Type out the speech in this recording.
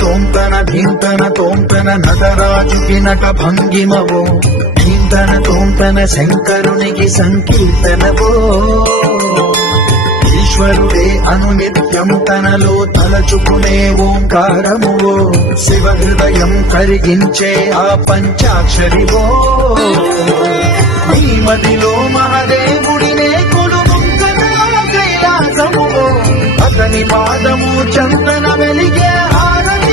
తోంతన ధీంతన తోంతన నటరాజుకి నట భంగిమవో ధీంతన తోంతన శంకరునికి సంకీర్తనవో ఈశ్వరుడే అనునిత్యం తనలో తలచుకునే ఓంకారమువో శివ హృదయం కరిగించే ఆ పంచాక్షరివో ఈ మదిలో మహాదేవుడినే కొలుముంగన కైలాసమువో అతని పాదము చందన వెలిగే